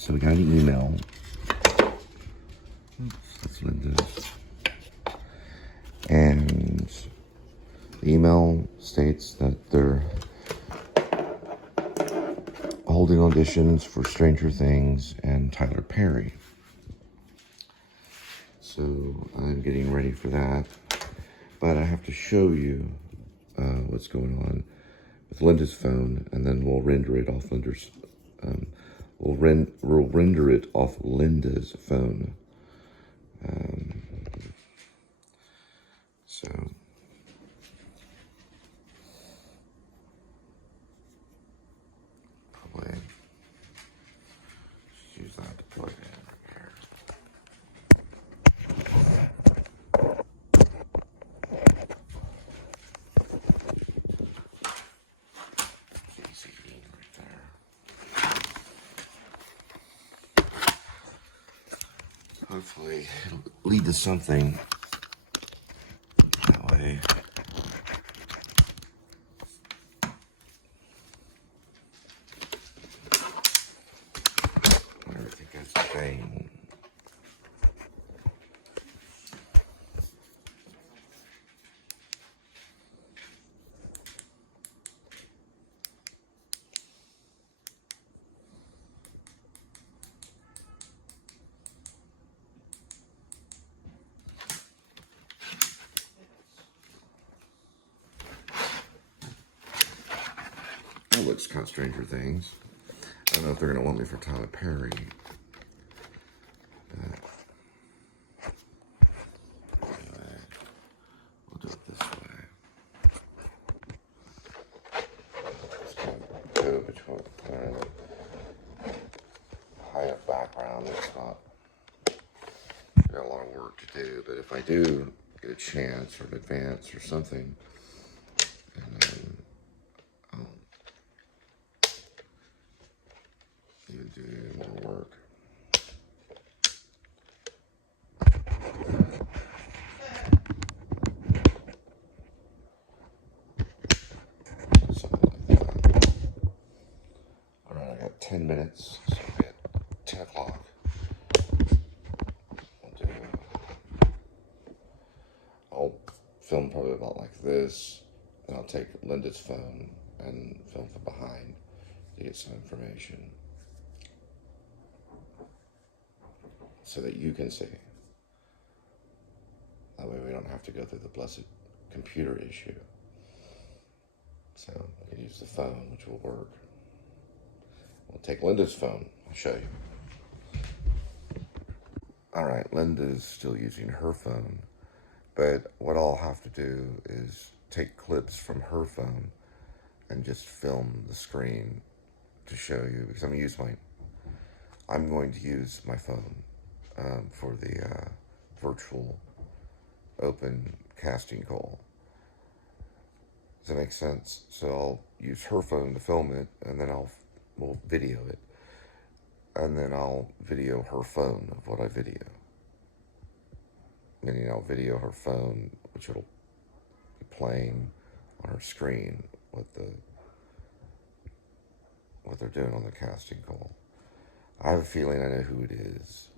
So we got an email. Oops, that's Linda's. And the email states that they're holding auditions for Stranger Things and Tyler Perry. So I'm getting ready for that. But I have to show you what's going on with Linda's phone, and then we'll render it off Linda's. We'll render it off Linda's phone. So probably just use that to plug in right here. Easy right there. Hopefully it'll lead to something that way. Everything goes the same. That looks kind of Stranger Things. I don't know if they're going to want me for Tyler Perry. Anyway, we'll do it this way. Just going to go between high up background. It's not got a lot of work to do, but if I do get a chance or an advance or something, and then I'll even do more work. Something like that. Alright, I got 10 minutes, so I'll be at 10 o'clock. I'll film probably about like this, and I'll take Linda's phone and film from behind to get some information so that you can see. That way we don't have to go through the blessed computer issue. So we can use the phone, which will work. We'll take Linda's phone. I'll show you. All right, Linda's still using her phone, but what I'll have to do is take clips from her phone and just film the screen to show you, because I'm going to use my phone for the virtual open casting call. Does that make sense? So I'll use her phone to film it, and then we'll video it, and then I'll video her phone of what I video. Meaning I'll video her phone, which it'll be playing on her screen what they're doing on the casting call. I have a feeling I know who it is.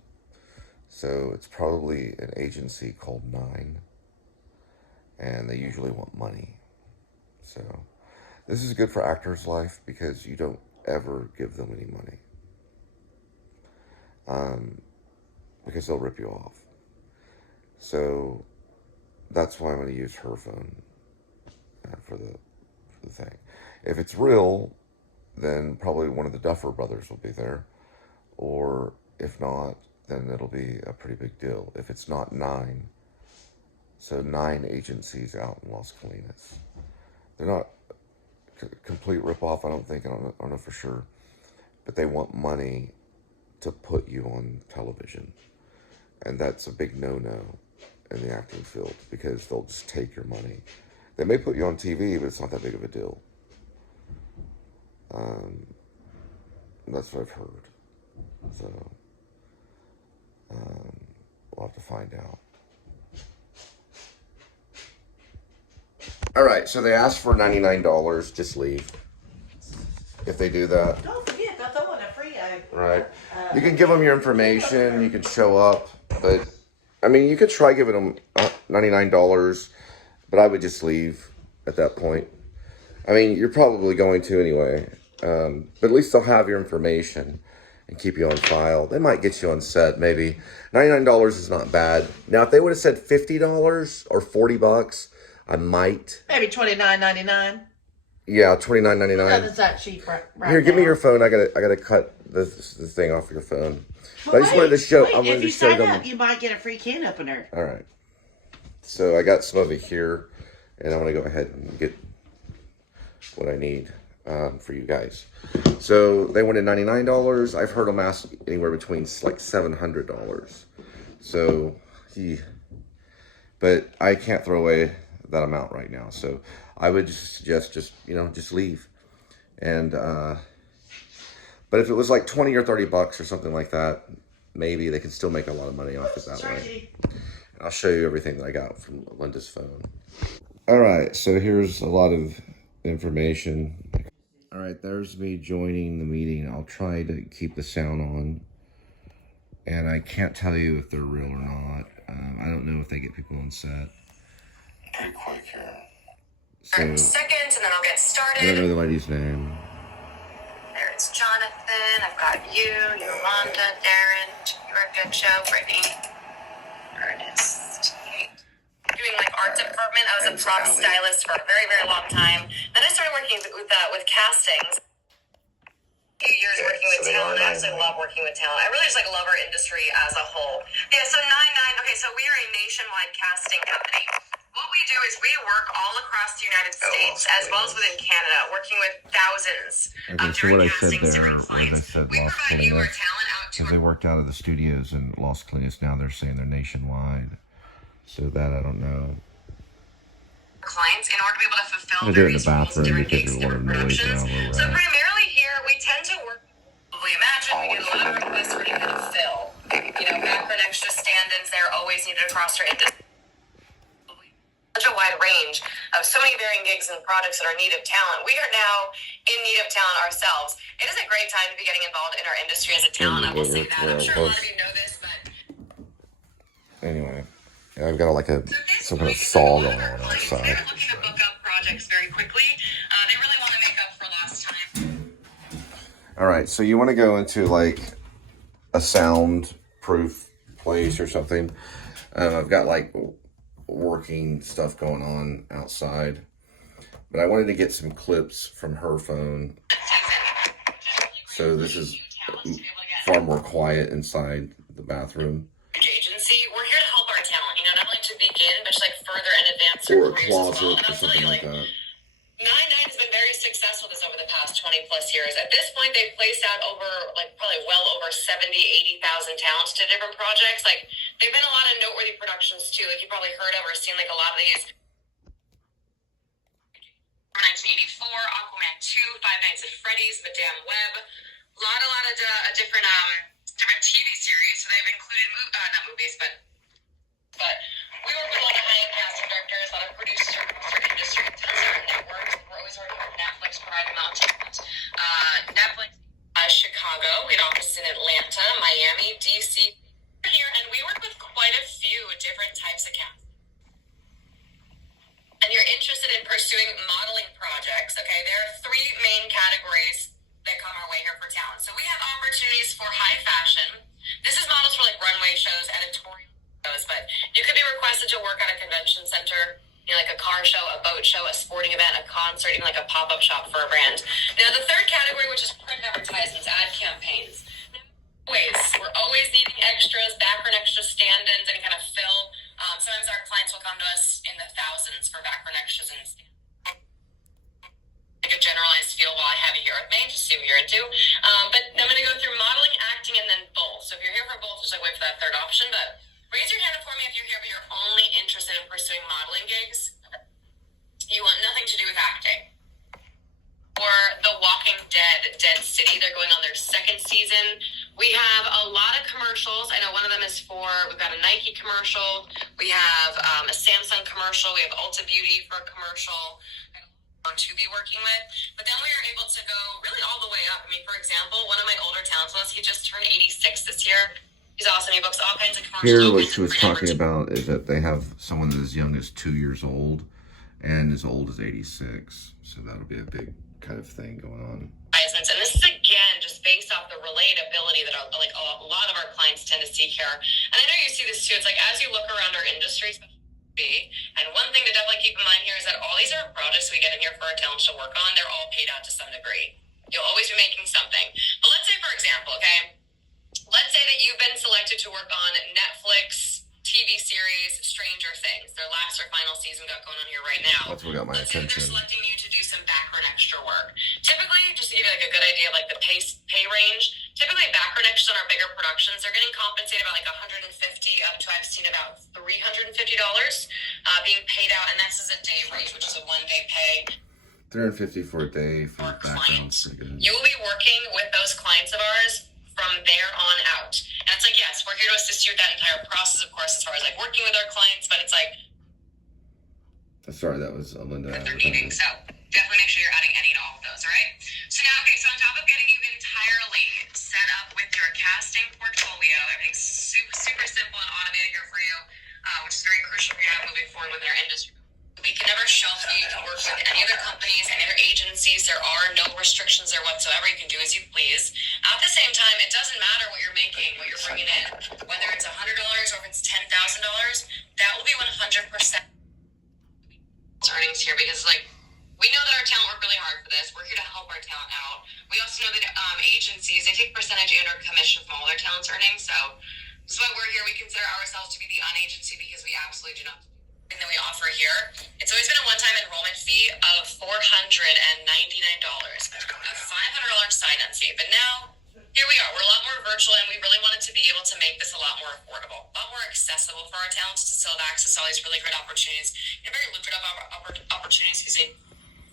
So it's probably an agency called Nine, and they usually want money. So this is good for actors' life because you don't ever give them any money. Because they'll rip you off. So that's why I'm going to use her phone for the thing. If it's real, then probably one of the Duffer brothers will be there. Or if not, then it'll be a pretty big deal. If it's not Nine, so 9 agencies out in Las Colinas. They're not complete ripoff, I don't think. I don't know for sure. But they want money to put you on television. And that's a big no-no in the acting field, because they'll just take your money. They may put you on TV, but it's not that big of a deal. That's what I've heard. So, we'll have to find out. All right, so they asked for $99. Just leave. If they do that. Don't forget, that's all on a free. Right. You can give them your information. You can show up, but I mean, you could try giving them $99, but I would just leave at that point. I mean, you're probably going to anyway, but at least they'll have your information and keep you on file. They might get you on set, maybe. $99 is not bad. Now, if they would have said $50 or $40, I might. Maybe $29.99. Yeah, $29.99. That's that cheap right Here, give now. me your phone. I gotta cut the thing off your phone. But I just wanted to show. I wanted if to you show sign them. up, you might get a free can opener. All right. So I got some of it here, and I want to go ahead and get what I need for you guys. So they wanted $99. I've heard them ask anywhere between like $700. So, but I can't throw away that amount right now. So I would just suggest just leave. And but if it was like 20 or 30 bucks or something like that, maybe they can still make a lot of money off it that way. I'll show you everything that I got from Linda's phone. All right, so here's a lot of information. All right, there's me joining the meeting. I'll try to keep the sound on. And I can't tell you if they're real or not. I don't know if they get people on set. Pretty quick here. So, seconds, and then I'll get started. I don't know the lady's name. There's Jonathan. I've got you, Yolanda, Darren, you're a good show, Brittany, Ernest. Doing like art department. I was a prop stylist for a very, very long time. Then I started working with castings. A few years working with talent. I absolutely love working with talent. I really just love our industry as a whole. Yeah, so Nine9. Okay, so we are a nationwide casting company. What we do is we work all across the United States, as well as within Canada, working with thousands of different castings, different clients. We provide you our talent out to because they worked out of the studios in Los Colinas. Now they're saying they're nationwide. So that I don't know. Clients in order to be able to fulfill I do it in the various roles, bathroom different because gigs, there's a lot of different noise productions. around where So we're at. primarily here, we tend to work. We imagine we get a lot of requests for you to fill. Background extra stand-ins. They're always needed across our industry. Such a wide range of so many varying gigs and projects that are in need of talent. We are now in need of talent ourselves. It is a great time to be getting involved in our industry as a talent. I will say that. I'm sure a lot of you know this, but anyway, I've got some kind of saw going on outside. They're looking to book up projects very quickly. They really want to make up for last time. All right, so you want to go into like a soundproof place or something. I've got like working stuff going on outside, but I wanted to get some clips from her phone. So this is far more quiet inside the bathroom. Agency, we're here to help our talent, not only to begin, but to further and advance their Or a careers closet as well. And or I'll tell something you, like that. Nine9 has been very successful with this over the past 20 plus years. At this point, they've placed out probably well over 70,000, 80,000 talents to different projects. There've been a lot of noteworthy productions too. You've probably heard of or seen a lot of these. 1984, Aquaman 2, Five Nights at Freddy's, Madame Web. A lot of different TV series. So they've included not movies, but we work with a lot of high-end casting directors, a lot of producers across our industry, tons of different networks. We're always working with Netflix, providing them talent. Netflix, Chicago. We have offices in Atlanta, Miami, D.C. We're here, and we work with quite a few different types of castings. And you're interested in pursuing modeling projects, okay, there are three main categories that come our way here for talent. So we have opportunities for high fashion. This is models for runway shows, editorial shows, but you could be requested to work at a convention center, like a car show, a boat show, a sporting event, a concert, even a pop-up shop for a brand. Now the third category, which is print advertisements, ad campaigns. We're always needing extras, background extra stand-ins, and kind of fill. Sometimes our clients will come to us in the thousands for background extras and a generalized feel while I have you here with me, just see what you're into. But I'm going to go through modeling, acting, and then both. So if you're here for both, just wait for that third option. But raise your hand for me if you're here but you're only interested in pursuing modeling gigs. You want nothing to do with acting. For The Walking Dead, Dead City, they're going on their second season. We have a lot of commercials. I know one of them is we've got a Nike commercial. We have a Samsung commercial. We have Ulta Beauty for a commercial to be working with. But then we are able to go really all the way up. For example, one of my older talents talents with us. He just turned 86 this year. He's awesome. He books all kinds of commercials. Here, all what kinds she of was free talking opportunities. about is that they have someone as young as 2 years old and as old as 86. So that'll be a big kind of thing going on. And this is, again, just based off the relatability that like a lot of our clients tend to seek here. And I know you see this too. It's like as you look around our industry, and one thing to definitely keep in mind here is that all these are projects we get in here for our talents to work on. They're all paid out to some degree. You'll always be making something. But let's say, for example, okay, let's say that you've been selected to work on Netflix TV series Stranger Things. Their last or final season got going on here right now. That's what got my Let's say attention. they're selecting you to do some background extra work. Typically, just to give you like a good idea of like the pay range, typically background extras on our bigger productions, they're getting compensated about like $150 up to I've seen about $350 being paid out, and this is a day rate, which is a 1 day pay. $350 for a day for Our background's clients. pretty good. You will be working with those clients of ours from there on out. And it's like, yes, we're here to assist you with that entire process, of course, as far as like working with our clients, but it's like Sorry, that was Linda. that they're needing. So definitely make sure you're adding any and all of those, all right? So now, okay, so on top of getting you entirely set up with your casting portfolio, everything's super simple and automated here for you, which is very crucial for you moving forward with our industry. We can never shelf you to work with any other companies, any other agencies. There are no restrictions there whatsoever. You can do as you please. At the same time, it doesn't matter what you're making, what you're bringing in. Whether it's $100 or if it's $10,000, that will be 100% earnings here, because like we know that our talent work really hard for this. We're here to help our talent out. We also know that agencies, they take percentage and or commission from all their talent's earnings. So this is why we're here. We consider ourselves to be the unagency because we absolutely do not that we offer here. It's always been a one-time enrollment fee of $499, a $500 sign-on fee. But now, here we are. We're a lot more virtual, and we really wanted to be able to make this a lot more affordable, a lot more accessible for our talents to still have access to all these really great opportunities, and very lucrative opportunities, excuse me.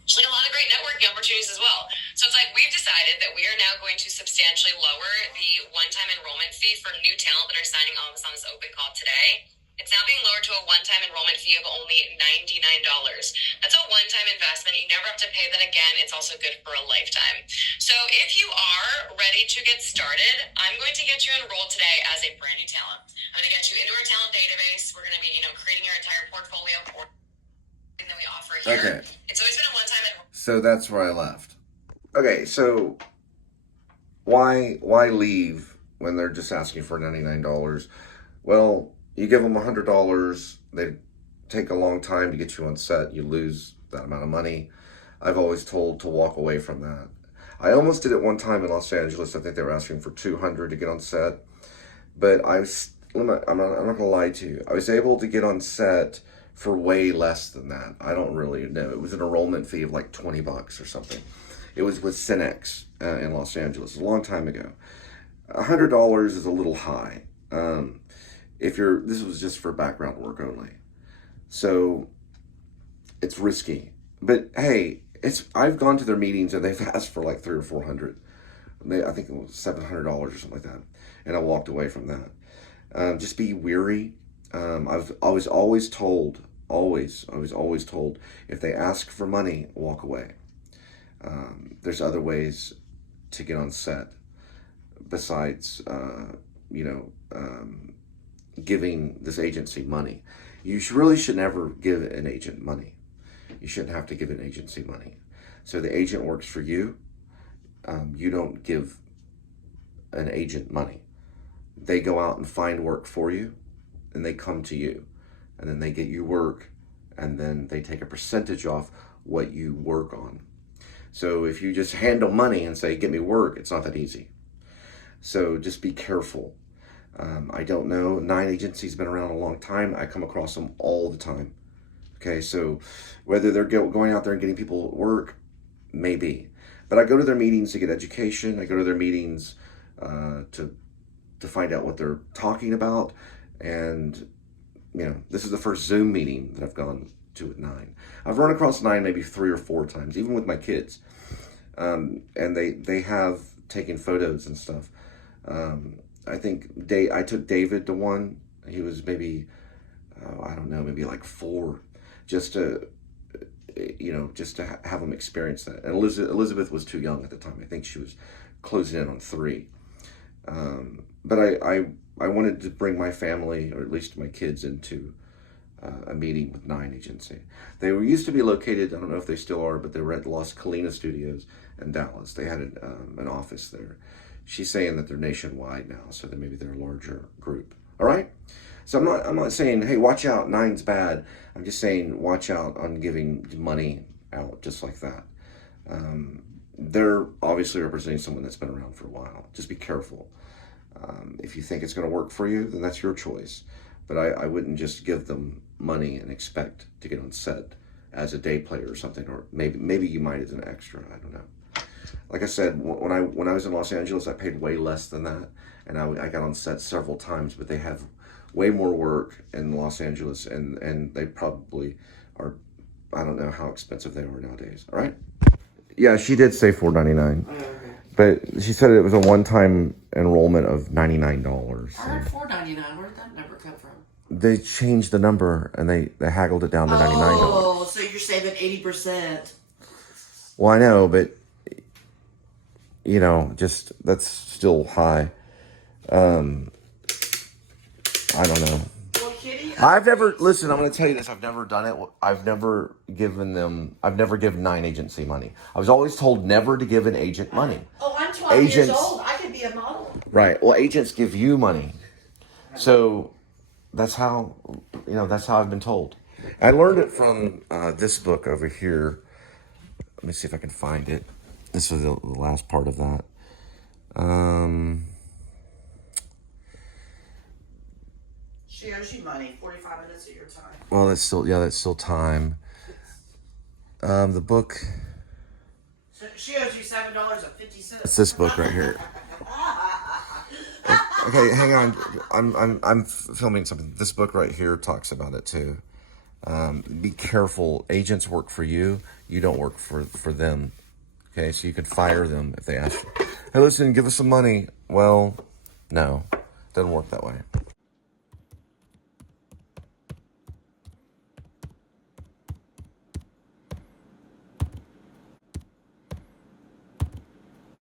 There's like a lot of great networking opportunities as well. So it's like we've decided that we are now going to substantially lower the one-time enrollment fee for new talent that are signing on this open call today. It's now being lowered to a one-time enrollment fee of only $99. That's a one-time investment. You never have to pay that again. It's also good for a lifetime. So if you are ready to get started, I'm going to get you enrolled today as a brand new talent. I'm going to get you into our talent database. We're going to be, creating your entire portfolio for everything that we offer here. Okay. It's always been a one-time enrollment. So that's where I left. Okay, so why leave when they're just asking for $99? Well, you give them $100, they take a long time to get you on set, you lose that amount of money. I've always told to walk away from that. I almost did it one time in Los Angeles. I think they were asking for $200 to get on set, but I'm not gonna lie to you. I was able to get on set for way less than that. I don't really know. It was an enrollment fee of like $20 or something. It was with Cinex in Los Angeles a long time ago. $100 is a little high. This was just for background work only. So it's risky. But hey, I've gone to their meetings and they've asked for like $300 or $400. I think it was $700 or something like that. And I walked away from that. Just be weary. I was always told, if they ask for money, walk away. There's other ways to get on set besides, giving this agency money. You really should never give an agent money. You shouldn't have to give an agency money. So the agent works for you. You don't give an agent money. They go out and find work for you, and they come to you, and then they get you work, and then they take a percentage off what you work on. So if you just handle money and say, get me work, it's not that easy. So just be careful. I don't know. Nine agencies been around a long time. I come across them all the time. Okay, so whether they're going out there and getting people work, maybe. But I go to their meetings to get education. I go to their meetings to find out what they're talking about. And, this is the first Zoom meeting that I've gone to with Nine. I've run across Nine maybe 3 or 4 times, even with my kids. And they have taken photos and stuff. I think I took David to one. He was maybe, maybe like 4, just to have him experience that. And Elizabeth was too young at the time. I think she was closing in on 3. But I wanted to bring my family, or at least my kids, into a meeting with Nine Agency. They were used to be located, I don't know if they still are, but they were at Las Colinas Studios in Dallas. They had an office there. She's saying that they're nationwide now, so that maybe they're a larger group. All right? So I'm not saying, hey, watch out, Nine's bad. I'm just saying watch out on giving money out just like that. They're obviously representing someone that's been around for a while. Just be careful. If you think it's going to work for you, then that's your choice. But I wouldn't just give them money and expect to get on set as a day player or something, or maybe you might as an extra. I don't know. Like I said, when I was in Los Angeles, I paid way less than that, and I got on set several times. But they have way more work in Los Angeles, and they probably are. I don't know how expensive they are nowadays. All right. Yeah, she did say $4.99, but she said it was a one-time enrollment of $99. I heard $4.99. Where did that number come from? They changed the number and they haggled it down to $99. Oh, so you're saving 80%. Well, I know, but you know, just that's still high. I don't know. Well, Kitty, I've never, listen, I'm going to tell you this. I've never done it. I've never given Nine Agency money. I was always told never to give an agent money. Oh, I'm 12 years Agents, old. I could be a model. right. Well, agents give you money. So that's how, that's how I've been told. I learned it from this book over here. Let me see if I can find it. This was the last part of that. She owes you money, 45 minutes of your time. Well, that's still time. The book. So she owes you $7.50. It's this book right here. Okay, hang on. I'm filming something. This book right here talks about it too. Be careful. Agents work for you. You don't work for them. Okay, so you can fire them if they ask you. Hey, listen, give us some money. Well, no, doesn't work that way.